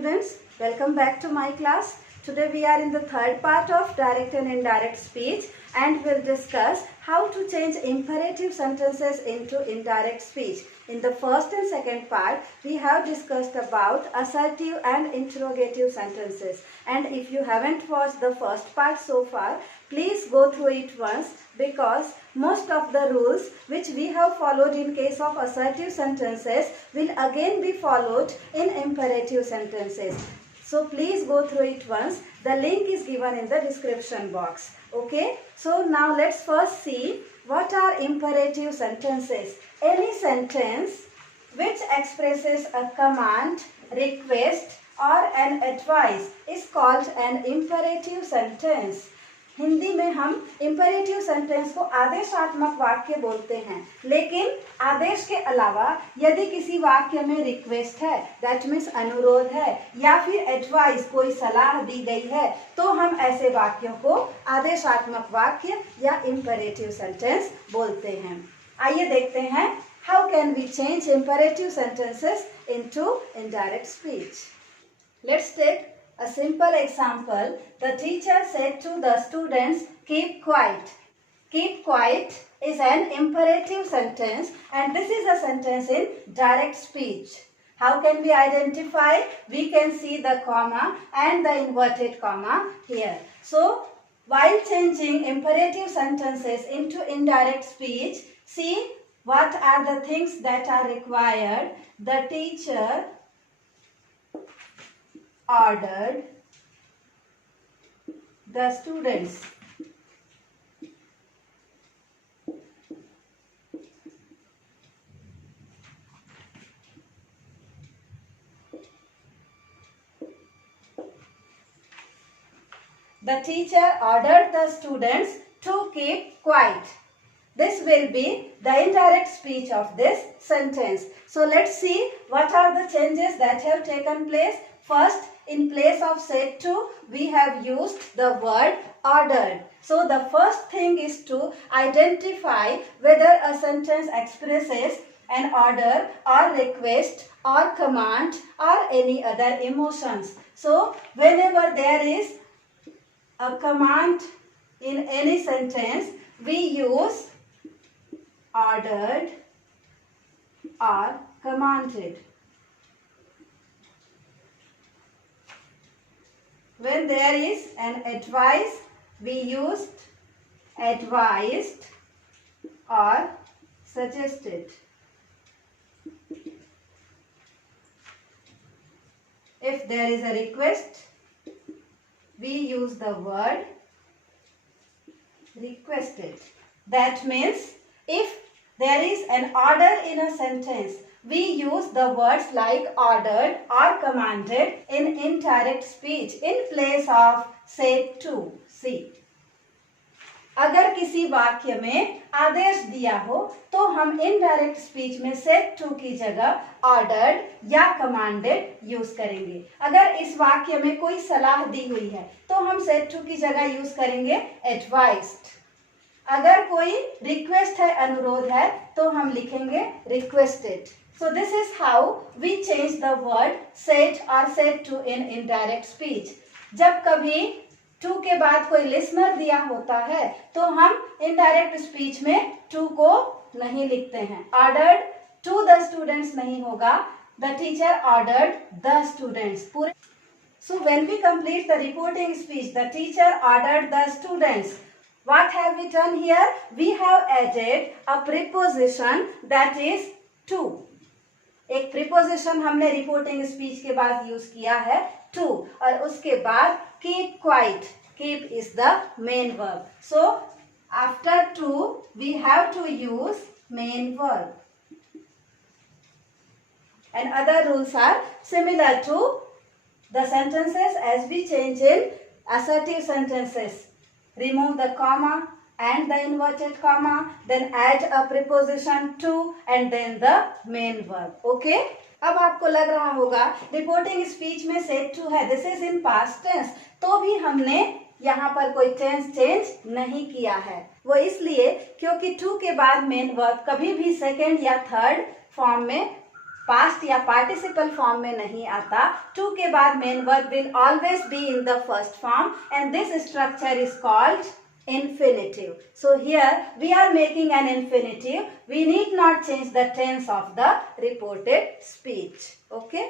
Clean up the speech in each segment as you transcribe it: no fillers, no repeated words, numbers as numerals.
students, welcome back to my class. Today we are in the third part of direct and indirect speech and will discuss how to change imperative sentences into indirect speech. In the first and second part, we have discussed about assertive and interrogative sentences. And if you haven't watched the first part so far, please go through it once because most of the rules which we have followed in case of assertive sentences will again be followed in imperative sentences. So please go through it once. The link is given in the description box. Okay, so now let's first see what are imperative sentences. Any sentence which expresses a command, request or an advice is called an imperative sentence. Hindi में हम imperative sentence को आदेशात्मक वाक्य बोलते हैं, लेकिन आदेश के अलावा यदि किसी वाक्य में request है, that means अनुरोध है, या फिर advice कोई सलाह दी गई है, तो हम ऐसे वाक्यों को आदेशात्मक वाक्य या imperative sentence बोलते हैं. आइए देखते हैं how can we change imperative sentences into indirect speech. Let's take a simple example. The teacher said to the students, keep quiet. Keep quiet is an imperative sentence and this is a sentence in direct speech. How can we identify? We can see the comma and the inverted comma here. So, while changing imperative sentences into indirect speech, see what are the things that are required. The teacher ordered the students. The teacher ordered the students to keep quiet. This will be the indirect speech of this sentence. So let's see what are the changes that have taken place. First, in place of said to, we have used the word ordered. So the first thing is to identify whether a sentence expresses an order or request or command or any other emotions. So whenever there is a command in any sentence, we use ordered or commanded. When there is an advice, we used advised or suggested. If there is a request, we use the word requested. That means if there is an order in a sentence, we use the words like ordered or commanded in indirect speech in place of said to. See, अगर किसी वाक्य में आदेश दिया हो तो हम indirect speech में said to की जगह ordered या commanded यूज करेंगे. अगर इस वाक्य में कोई सलाह दी हुई है तो हम said to की जगह यूज करेंगे advised. अगर कोई रिक्वेस्ट है, अनुरोध है, तो हम लिखेंगे requested. So this is how we change the word said or said to in indirect speech. जब कभी to के बाद कोई listener दिया होता है तो हम indirect speech में to को नहीं लिखते हैं. Ordered to the students नहीं होगा. The teacher ordered the students. So when we complete the reporting speech, the teacher ordered the students. What have we done here? We have added a preposition that is to. एक preposition हमने reporting speech के बाद use किया है to, और उसके बाद keep quiet. Keep is the main verb. So after to we have to use main verb. And other rules are similar to the sentences as we change in assertive sentences. Remove the comma and the inverted comma, then add a preposition to and then the main verb. Okay? अब आपको लग रहा होगा reporting speech में said to है, this is in past tense, तो भी हमने यहाँ पर कोई टेंस चेंज नहीं किया है. वो इसलिए क्योंकि to के बाद मेन वर्ब कभी भी सेकेंड या थर्ड फॉर्म में पास्ट या पार्टिसिपल फॉर्म में नहीं आता, टू के बाद main verb will always be in the first form and this structure is called infinitive. So here we are making an infinitive. We need not change the tense of the reported speech. Okay.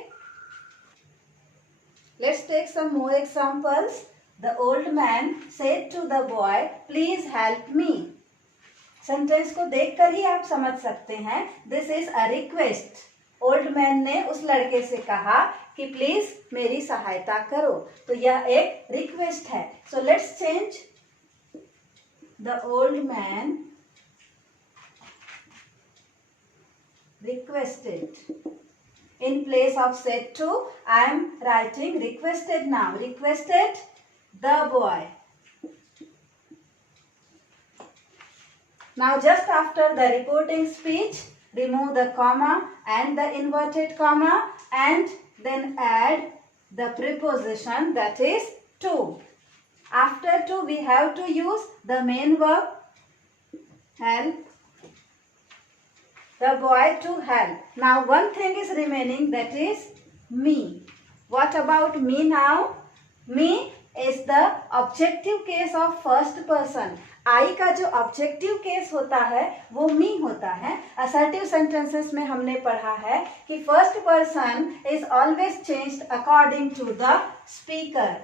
Let's take some more examples. The old man said to the boy, please help me. Sentence को देखकर ही आप समझ सकते हैं this is a request. Old man ने उस लड़के से कहा कि प्लीज मेरी सहायता करो, तो यह एक रिक्वेस्ट है. So let's change. The old man requested. In place of said to, I am writing requested now. Requested the boy. Now just after the reporting speech, remove the comma and the inverted comma and then add the preposition that is to. After to we have to use the main verb help the boy to help. Now one thing is remaining, that is me. What about me now? Me is the objective case of first person. I का जो objective case होता है वो मी होता है. Assertive sentences में हमने पढ़ा है कि first person is always changed according to the speaker.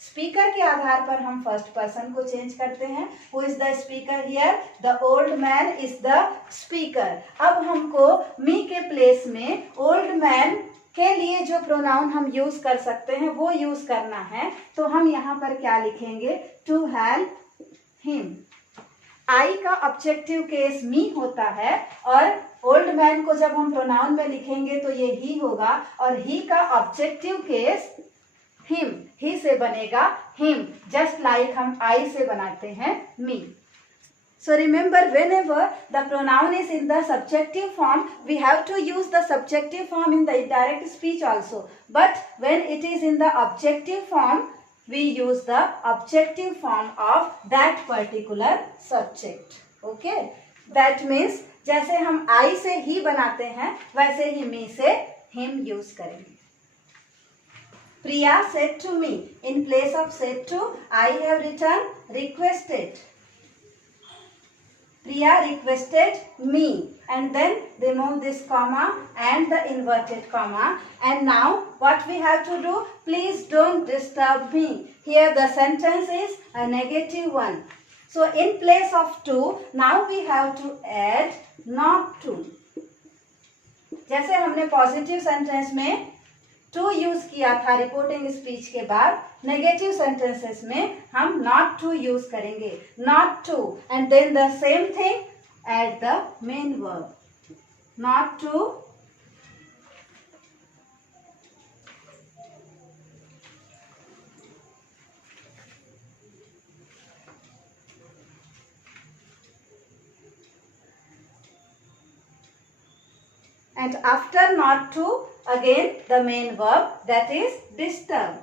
Speaker के आधार पर हम फर्स्ट पर्सन को चेंज करते हैं. Who is the speaker here? The old man is the speaker. अब हमको मी के प्लेस में ओल्ड मैन के लिए जो प्रोनाउन हम यूज कर सकते हैं वो यूज करना है. तो हम यहाँ पर क्या लिखेंगे? To help him. आई का ऑब्जेक्टिव केस मी होता है और ओल्ड मैन को जब हम प्रोनाउन में लिखेंगे तो ये ही होगा और ही का ऑब्जेक्टिव केस हिम. ही से बनेगा हिम, जस्ट लाइक हम आई से बनाते हैं मी. So remember, whenever the pronoun is in the subjective form, we have to use the subjective form in the indirect speech also. But when it is in the objective form, we use the objective form of that particular subject. Okay? That means जैसे हम I से ही बनाते हैं वैसे ही me से him use करेंगे. Priya said to me. In place of said to, I have written requested. Priya requested me. And then remove this comma and the inverted comma. And now what we have to do? Please don't disturb me. Here the sentence is a negative one. So in place of to, now we have to add not to. जैसे हमने positive sentence में to use किया था reporting speech के बाद, negative sentences में हम not to use करेंगे. Not to and then the same thing at the main verb. Not to and after not to again the main verb that is disturb.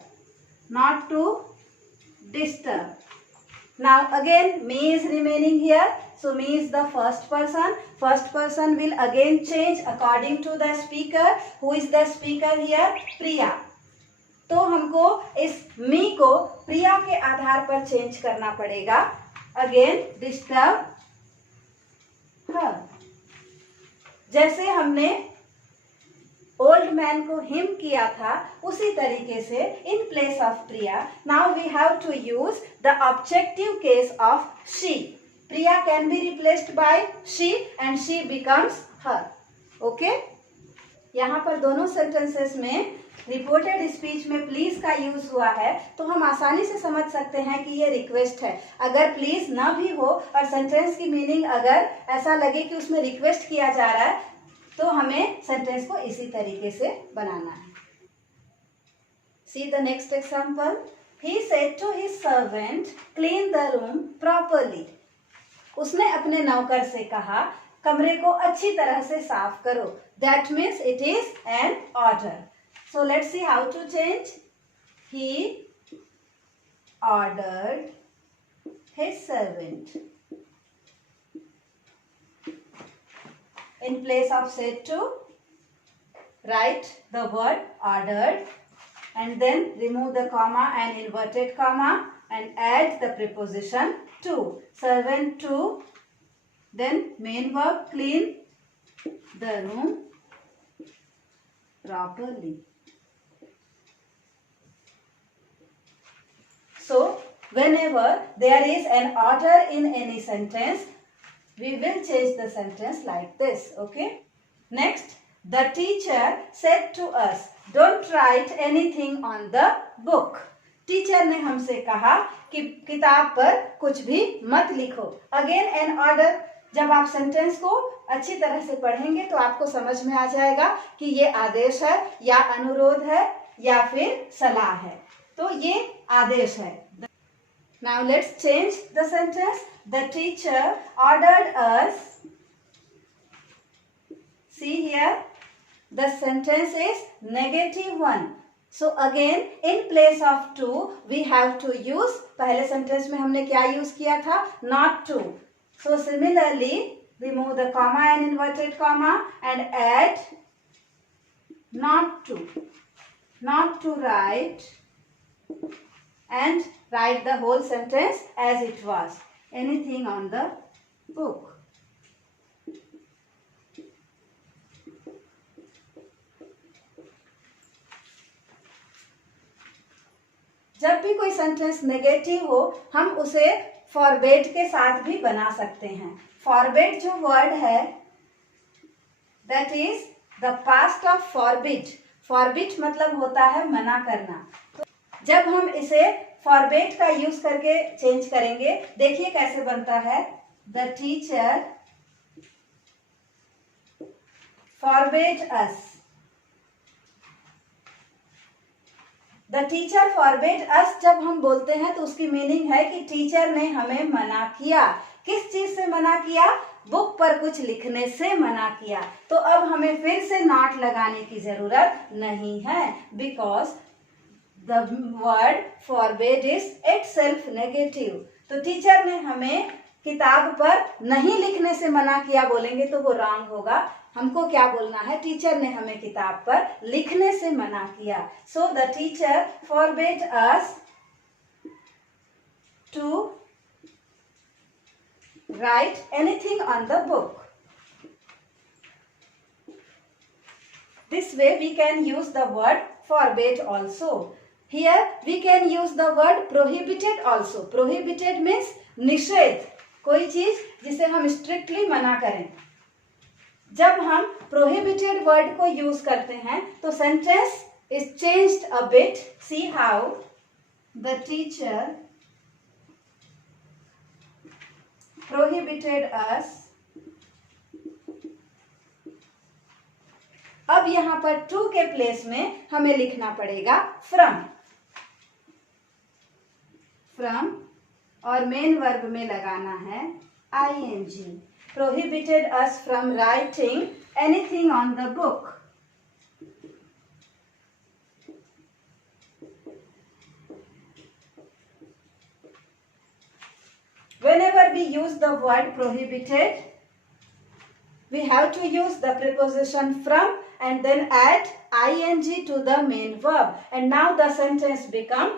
Not to disturb. Now again me is remaining here. So me is the first person. First person will again change according to the speaker. Who is the speaker here? Priya. तो हमको इस me को प्रिया के आधार पर change करना पड़ेगा. Again disturb her. जैसे हमने ओल्ड मैन को हिम किया था उसी तरीके से in place of Priya now we have to use the objective case of she. Priya can be replaced by she and she becomes her. Okay, यहाँ पर दोनों सेंटेंसेस में रिपोर्टेड स्पीच में प्लीज का यूज हुआ है तो हम आसानी से समझ सकते हैं कि ये रिक्वेस्ट है. अगर प्लीज ना भी हो और सेंटेंस की मीनिंग अगर ऐसा लगे कि उसमें रिक्वेस्ट किया जा रहा है तो हमें सेंटेंस को इसी तरीके से बनाना है. See the next example. He said to his servant clean the room properly. उसने अपने नौकर से कहा कमरे को अच्छी तरह से साफ करो. That means it is N order. So let's see how to change. He ordered his servant. In place of said to, write the word ordered and then remove the comma and inverted comma and add the preposition to. Servant to, then main verb clean the room properly. So, whenever there is an order in any sentence, we will change the sentence like this, okay? Next, the teacher said to us, don't write anything on the book. Teacher ने हमसे कहा कि किताब पर कुछ भी मत लिखो. Again an order. जब आप सेंटेंस को अच्छी तरह से पढ़ेंगे तो आपको समझ में आ जाएगा कि ये आदेश है या अनुरोध है या फिर सलाह है. तो ये आदेश है. Now let's change the sentence. The teacher ordered us. See here, the sentence is negative one. So again, in place of to, we have to use. पहले sentence में हमने क्या use किया था? Not to. So similarly, remove the comma and inverted comma and add not to. Not to write and write the whole sentence as it was. Anything on the book. जब भी कोई sentence negative हो हम उसे forbade के साथ भी बना सकते हैं. फॉरबेड जो वर्ड है that is the past of forbid. Forbid मतलब होता है मना करना. तो जब हम इसे फॉरबेड का यूज करके चेंज करेंगे, देखिए कैसे बनता है. The teacher forbade us. The teacher forbade us जब हम बोलते हैं तो उसकी मीनिंग है कि टीचर ने हमें मना किया. किस चीज से मना किया? बुक पर कुछ लिखने से मना किया. तो अब हमें फिर से नॉट लगाने की जरूरत नहीं है, because the word forbade is itself negative. तो टीचर ने हमें किताब पर नहीं लिखने से मना किया बोलेंगे तो वो रॉन्ग होगा. हमको क्या बोलना है? टीचर ने हमें किताब पर लिखने से मना किया. So the teacher forbade us to write anything on the book. This way we can use the word forbade also. Here we can use the word prohibited also. Prohibited means निषेध. कोई चीज जिसे हम स्ट्रिक्टली मना करें. जब हम prohibited word को यूज करते हैं तो sentence is changed a bit. See how. The teacher prohibited us. अब यहां पर टू के प्लेस में हमें लिखना पड़ेगा फ्रॉम. फ्रॉम और मेन वर्ब में लगाना है ing. Prohibited us from writing anything on the book. Whenever we use the word prohibited, we have to use the preposition from and then add ing to the main verb. And now the sentence become,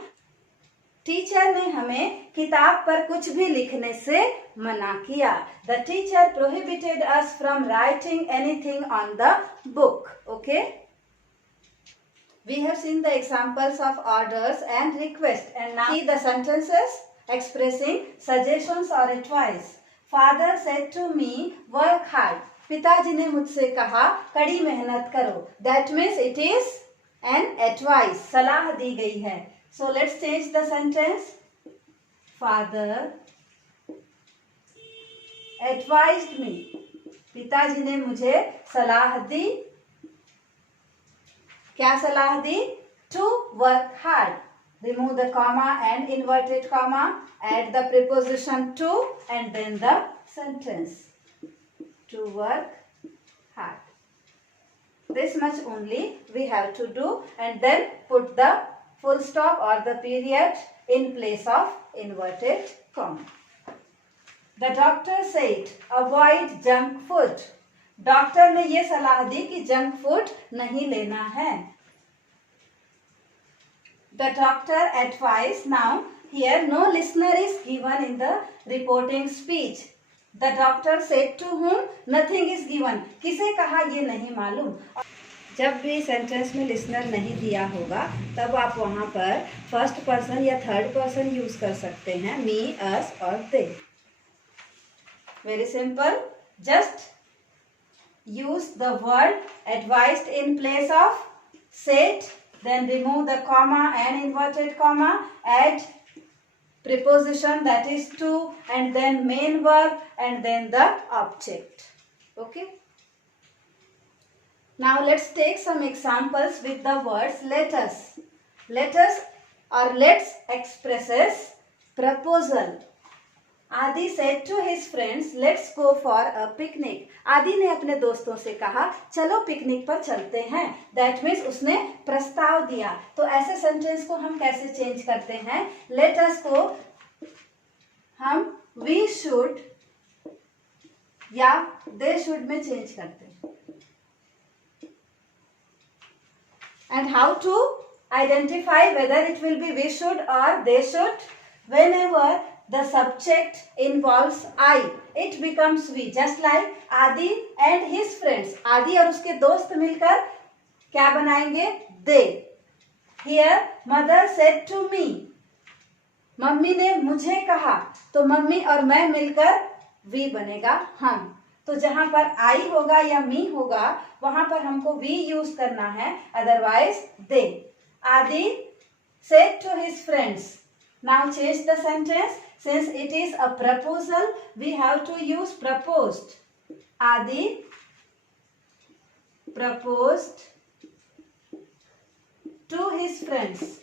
teacher ने हमें किताब पर कुछ भी लिखने से मना किया. The teacher prohibited us from writing anything on the book. Okay, we have seen the examples of orders and request and now see the sentences expressing suggestions और advice. Father said to me work hard. पिताजी ने मुझसे कहा कड़ी मेहनत करो. That means it is an advice. सलाह दी गई है. So let's change the sentence. Father advised me. पिताजी ने मुझे सलाह दी. क्या सलाह दी? To work hard. Remove the comma and inverted comma. Add the preposition to and then the sentence. To work hard. This much only we have to do and then put the full stop or the period in place of inverted comma. The doctor said, avoid junk food. Doctor ने ये सलाह दी कि junk food नहीं लेना है। The doctor advised. Now here no listener is given in the reporting speech. The doctor said to whom, nothing is given. किसे कहा ये नहीं मालूम। जब भी सेंटेंस में लिसनर नहीं दिया होगा तब आप वहाँ पर फर्स्ट पर्सन या थर्ड पर्सन यूज कर सकते हैं, मी, अस और they. Very simple, just use the word advised in place of said, then remove the comma and inverted comma, add preposition that is to, and then main verb, and then the object. Okay, now let's take some examples with the words let us. Let us or let's expresses proposal. आदि said to his friends, let's go for a picnic. आदि ने अपने दोस्तों से कहा चलो picnic पर चलते हैं। That means उसने प्रस्ताव दिया। तो ऐसे सेंटेंस को हम कैसे चेंज करते हैं? Let us को हम we should या they should में चेंज करते हैं। And how to identify whether it will be we should or they should? Whenever the subject involves I, it becomes we. Just like Adi and his friends. आदि और उसके दोस्त मिलकर क्या बनाएंगे? They. Here mother said to me. Mummy ने मुझे कहा, तो मम्मी और मैं मिलकर we बनेगा हम। तो जहां पर I होगा या me होगा वहां पर हमको we यूज करना है, otherwise they. Adi said to his friends. Now change the sentence. Since it is a proposal, we have to use proposed. Adi proposed to his friends.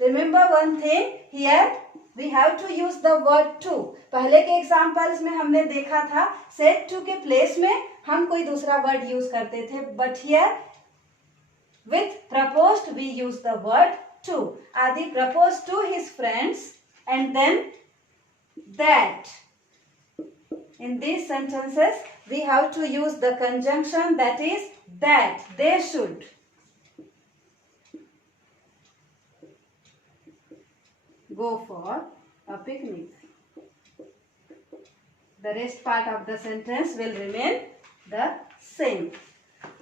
Remember one thing, here we have to use the word to. पहले के examples में हमने देखा था said to के place में हम कोई दूसरा वर्ड यूज करते थे, but here with proposed we use the word to. Adi proposed to his friends and then that. In these sentences we have to use the conjunction that is that. They should. Go for a picnic. The rest part of the sentence will remain the same.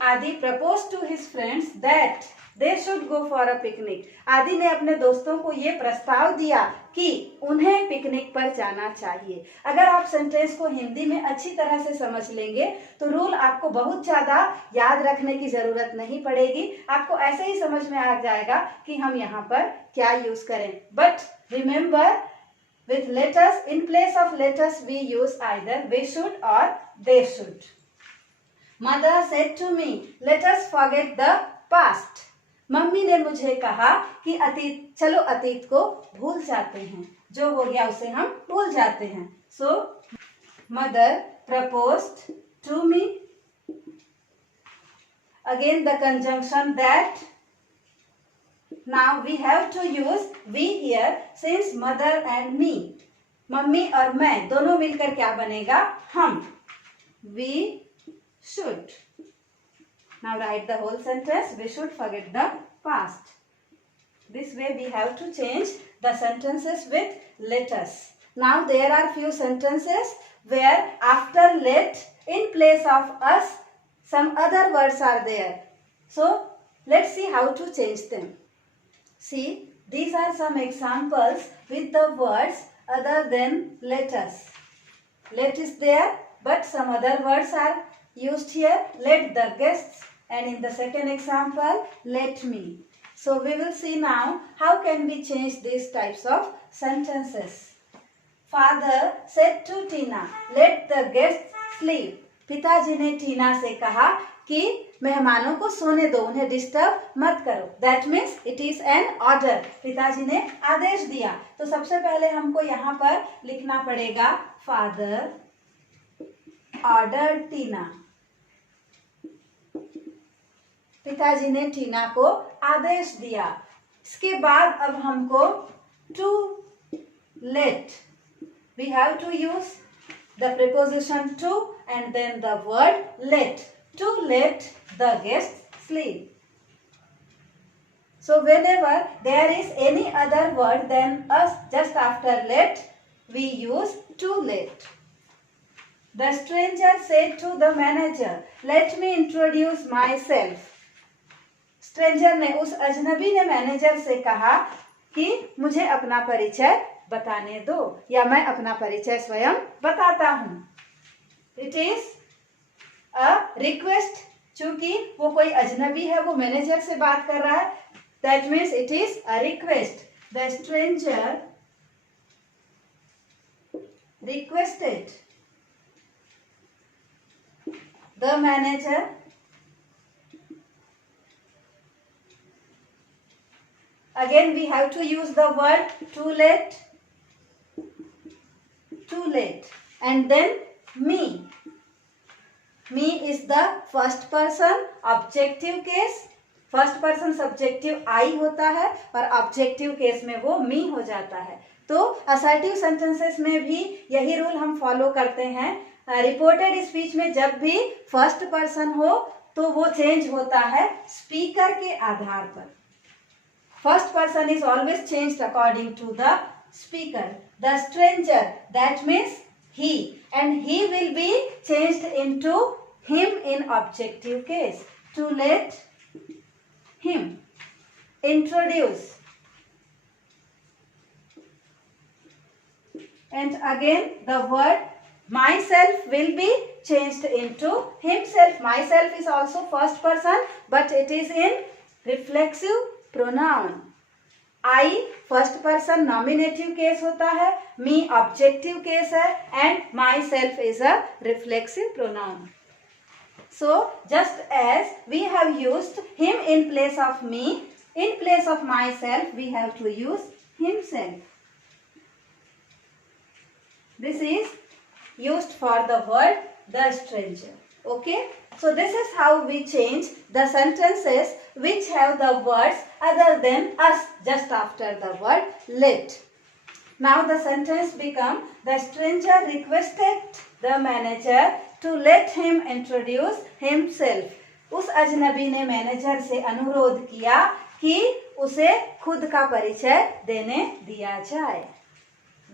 Adi proposed to his friends that they should go for a picnic. आदि ने अपने दोस्तों को ये प्रस्ताव दिया कि उन्हें पिकनिक पर जाना चाहिए। अगर आप सेंटेंस को हिंदी में अच्छी तरह से समझ लेंगे तो रूल आपको बहुत ज्यादा याद रखने की जरूरत नहीं पड़ेगी, आपको ऐसे ही समझ में आ जाएगा कि हम यहाँ पर क्या यूज करें। But remember, with let us, in place of let us we use either we should or they should. Mother said to me, let us forget the past. Mummy ने मुझे कहा कि अतीत, चलो अतीत को भूल जाते हैं, जो हो गया उसे हम भूल जाते हैं। So mother proposed to me. Again the conjunction that. Now we have to use we here since mother and me. Mummy और मैं दोनों मिलकर क्या बनेगा? हम. We should. Now write the whole sentence. We should forget the past. This way we have to change the sentences with let us. Now there are few sentences where after let, in place of us, some other words are there. So let's see how to change them. See, these are some examples with the words other than let us. Let is there, but some other words are used here. Let the guests, and in the second example, let me. So we will see now how can we change these types of sentences. Father said to Tina, let the guests sleep. पिताजी ने टीना से कहा कि मेहमानों को सोने दो, उन्हें डिस्टर्ब मत करो. That means it is an order. पिताजी ने आदेश दिया. तो सबसे पहले हमको यहाँ पर लिखना पड़ेगा Father ordered Tina. पिताजी ने टीना को आदेश दिया. इसके बाद अब हमको to let, we have to use the preposition to, and then the word let. To let the guests sleep. So whenever there is any other word than us just after let, we use to let. The stranger said to the manager, "Let me introduce myself." Stranger ने, उस अजनबी ने manager से कहा कि मुझे अपना परिचय बताने दो, या मैं अपना परिचय स्वयं बताता हूँ. It is a request. चूंकि वो कोई अजनबी है, वो मैनेजर से बात कर रहा है, that means it is a request. The stranger requested the manager Again we have to use the word too late, and then me. Me is the first person objective case. First person subjective I होता है और objective case में वो मी हो जाता है. तो assertive sentences में भी यही रूल हम फॉलो करते हैं. रिपोर्टेड स्पीच में जब भी फर्स्ट पर्सन हो तो वो चेंज होता है स्पीकर के आधार पर. First person is always changed according to the speaker. The stranger, that means he, and he will be changed into him in objective case. To let him introduce. And again the word myself will be changed into himself. Myself is also first person, but it is in reflexive pronoun. I first person nominative case होता है, me objective case है, and myself is a reflexive pronoun. So just as we have used him in place of me, in place of myself we have to use himself. This is used for the word the stranger. Okay, so this is how we change the sentences which have the words other than us just after the word let. Now the sentence become, the stranger requested the manager to let him introduce himself. उस अजनबी ने manager से अनुरोध किया कि उसे खुद का परिचय देने दिया जाए.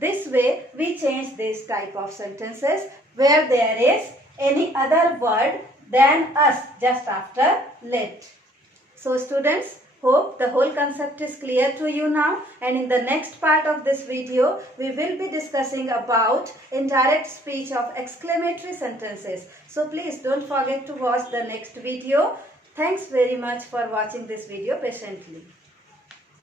This way we change this type of sentences where there is any other word than us just after let. So students, hope the whole concept is clear to you now, and in the next part of this video we will be discussing about indirect speech of exclamatory sentences. So please don't forget to watch the next video. Thanks very much for watching this video patiently.